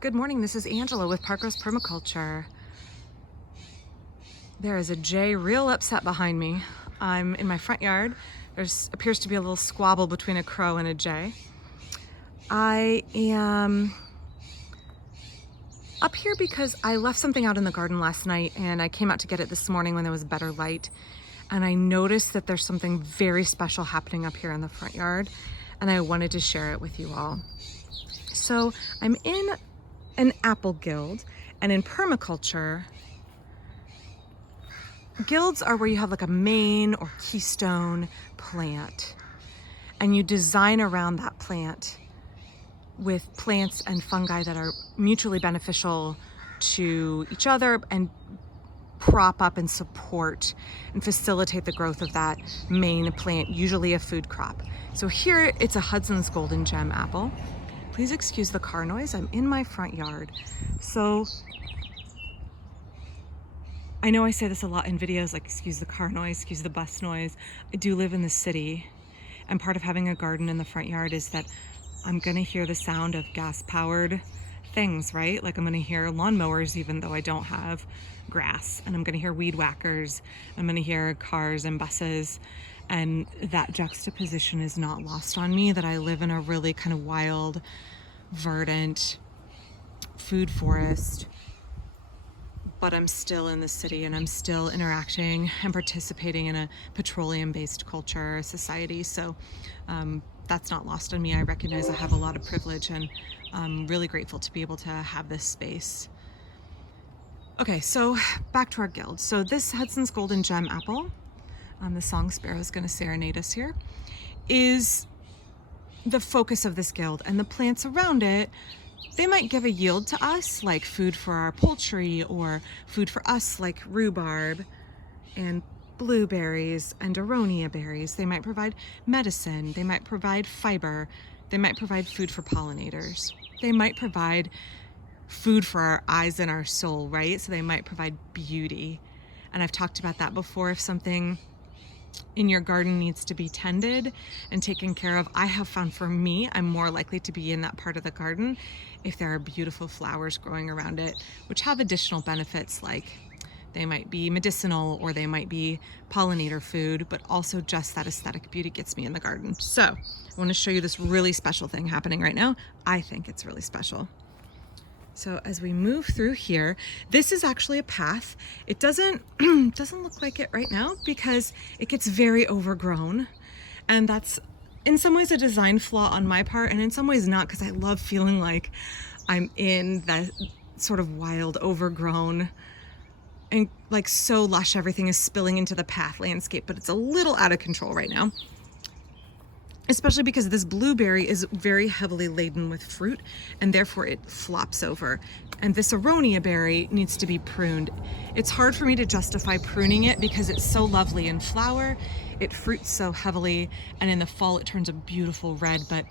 Good morning, this is Angela with Park Rose Permaculture. There is a jay real upset behind me. I'm in my front yard. There appears to be a little squabble between a crow and a jay. I am up here because I left something out in the garden last night and I came out to get it this morning when there was better light. And I noticed that there's something very special happening up here in the front yard and I wanted to share it with you all. So I'm in an apple guild, and in permaculture, guilds are where you have like a main or keystone plant and you design around that plant with plants and fungi that are mutually beneficial to each other and prop up and support and facilitate the growth of that main plant, usually a food crop. So here it's a Hudson's Golden Gem apple. Please excuse the car noise. I'm in my front yard. So I know I say this a lot in videos, like excuse the car noise, excuse the bus noise. I do live in the city, and part of having a garden in the front yard is that I'm gonna hear the sound of gas-powered things, right? Like I'm gonna hear lawnmowers even though I don't have grass, and I'm gonna hear weed whackers, I'm gonna hear cars and buses, and that juxtaposition is not lost on me, that I live in a really kind of wild, verdant food forest, but I'm still in the city and I'm still interacting and participating in a petroleum-based culture, society. So that's not lost on me. I recognize I have a lot of privilege and I'm really grateful to be able to have this space. Okay, so back to our guild. So this Hudson's Golden Gem apple, the song sparrow is gonna serenade us here, is the focus of this guild, and the plants around it, they might give a yield to us, like food for our poultry, or food for us, like rhubarb and blueberries and aronia berries. They might provide medicine, they might provide fiber, they might provide food for pollinators. They might provide food for our eyes and our soul, right? So they might provide beauty. And I've talked about that before. If something in your garden needs to be tended and taken care of, I have found for me, I'm more likely to be in that part of the garden if there are beautiful flowers growing around it, which have additional benefits, like they might be medicinal or they might be pollinator food, but also just that aesthetic beauty gets me in the garden. So I want to show you this really special thing happening right now. I think it's really special. So as we move through here, this is actually a path. It doesn't look like it right now because it gets very overgrown. And that's in some ways a design flaw on my part, and in some ways not, because I love feeling like I'm in that sort of wild, overgrown, and like so lush, everything is spilling into the path landscape, but it's a little out of control right now. Especially because this blueberry is very heavily laden with fruit and therefore it flops over. And this aronia berry needs to be pruned. It's hard for me to justify pruning it because it's so lovely in flower, it fruits so heavily, and in the fall it turns a beautiful red, but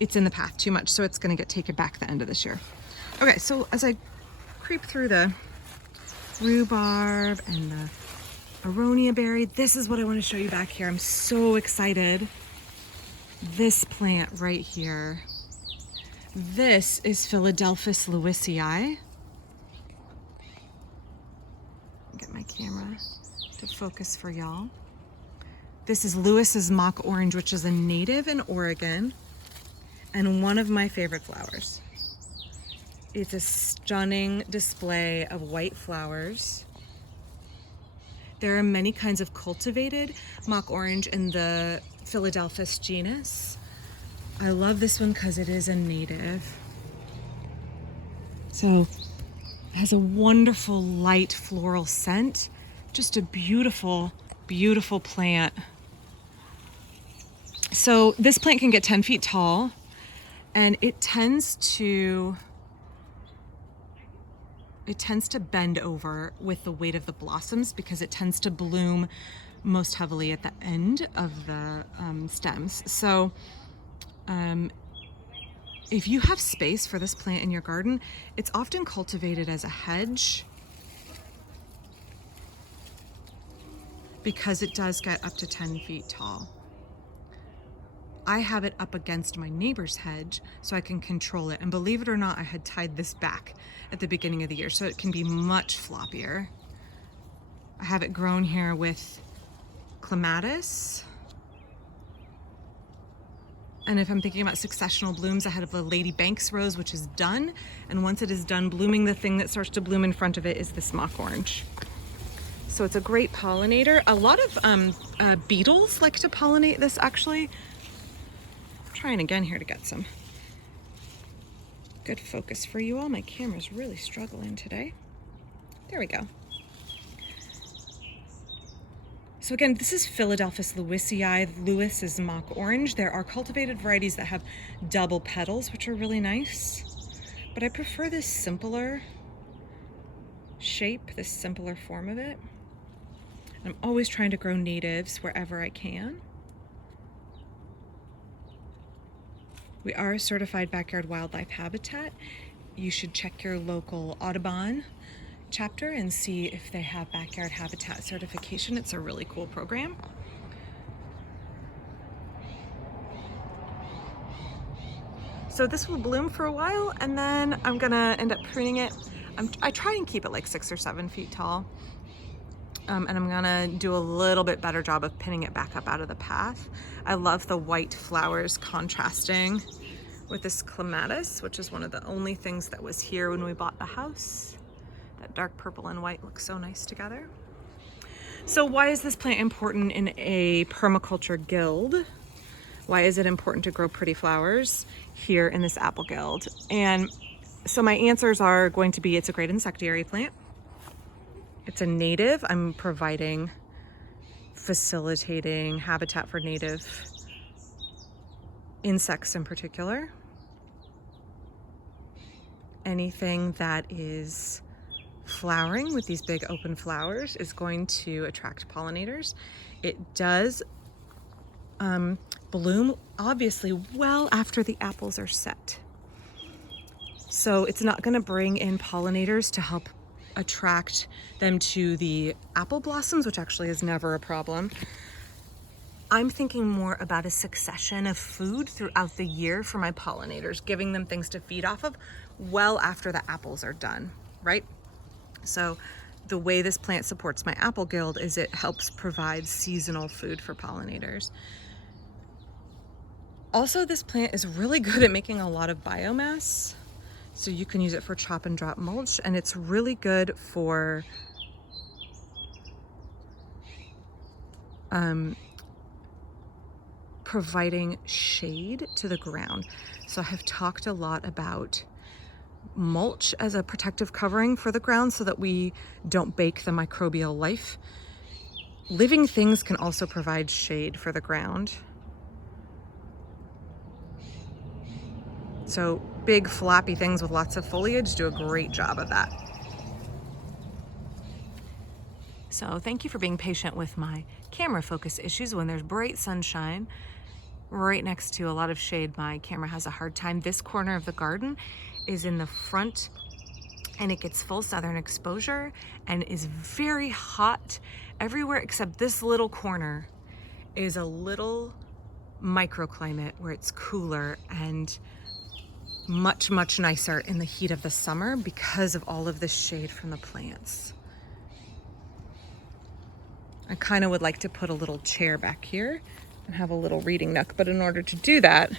it's in the path too much, so it's gonna get taken back the end of this year. Okay, so as I creep through the rhubarb and the aronia berry, this is what I wanna show you back here. I'm so excited. This plant right here, this is Philadelphus lewisii. Get my camera to focus for y'all. This is Lewis's mock orange, which is a native in Oregon and one of my favorite flowers. It's a stunning display of white flowers. There are many kinds of cultivated mock orange in the Philadelphus genus. I love this one because it is a native. So it has a wonderful light floral scent. Just a beautiful, beautiful plant. So this plant can get 10 feet tall, and it tends to bend over with the weight of the blossoms because it tends to bloom most heavily at the end of the stems. So if you have space for this plant in your garden, it's often cultivated as a hedge because it does get up to 10 feet tall. I have it up against my neighbor's hedge so I can control it. And believe it or not, I had tied this back at the beginning of the year, so it can be much floppier. I have it grown here with clematis. And if I'm thinking about successional blooms, I have a Lady Banks rose, which is done. And once it is done blooming, the thing that starts to bloom in front of it is this mock orange. So it's a great pollinator. A lot of beetles like to pollinate this, actually. I'm trying again here to get some good focus for you all. My camera's really struggling today. There we go. So again, this is Philadelphus lewisii. Lewis is mock orange. There are cultivated varieties that have double petals, which are really nice. But I prefer this simpler shape, this simpler form of it. And I'm always trying to grow natives wherever I can. We are a certified backyard wildlife habitat. You should check your local Audubon chapter and see if they have backyard habitat certification. It's a really cool program. So this will bloom for a while, and then I'm gonna end up pruning it. I try and keep it like 6 or 7 feet tall. And I'm gonna do a little bit better job of pinning it back up out of the path. I love the white flowers contrasting with this clematis, which is one of the only things that was here when we bought the house. That dark purple and white looks so nice together. So why is this plant important in a permaculture guild? Why is it important to grow pretty flowers here in this apple guild? And so my answers are going to be, it's a great insectivorous plant. It's a native. I'm providing, facilitating habitat for native insects in particular. Anything that is flowering with these big open flowers is going to attract pollinators. It does bloom obviously well after the apples are set. So it's not going to bring in pollinators to help attract them to the apple blossoms, which actually is never a problem. I'm thinking more about a succession of food throughout the year for my pollinators, giving them things to feed off of well after the apples are done, right? So the way this plant supports my apple guild is it helps provide seasonal food for pollinators. Also, this plant is really good at making a lot of biomass. So you can use it for chop and drop mulch, and it's really good for providing shade to the ground. So I have talked a lot about mulch as a protective covering for the ground so that we don't bake the microbial life. Living things can also provide shade for the ground. So big floppy things with lots of foliage do a great job of that. So thank you for being patient with my camera focus issues. When there's bright sunshine right next to a lot of shade, my camera has a hard time. This corner of the garden is in the front and it gets full southern exposure and is very hot everywhere except this little corner is a little microclimate where it's cooler and much, much nicer in the heat of the summer because of all of the shade from the plants. I kind of would like to put a little chair back here and have a little reading nook, but in order to do that,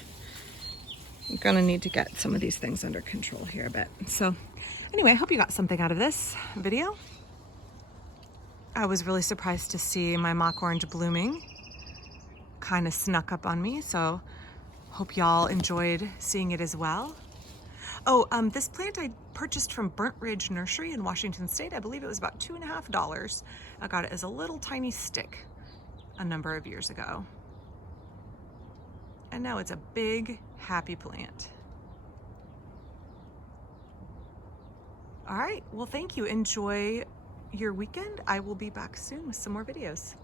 I'm gonna need to get some of these things under control here a bit. So anyway, I hope you got something out of this video. I was really surprised to see my mock orange blooming. Kind of snuck up on me, so hope y'all enjoyed seeing it as well. Oh, this plant I purchased from Burnt Ridge Nursery in Washington State. I believe it was about $2.50. I got it as a little tiny stick a number of years ago. And now it's a big, happy plant. All right, well, thank you. Enjoy your weekend. I will be back soon with some more videos.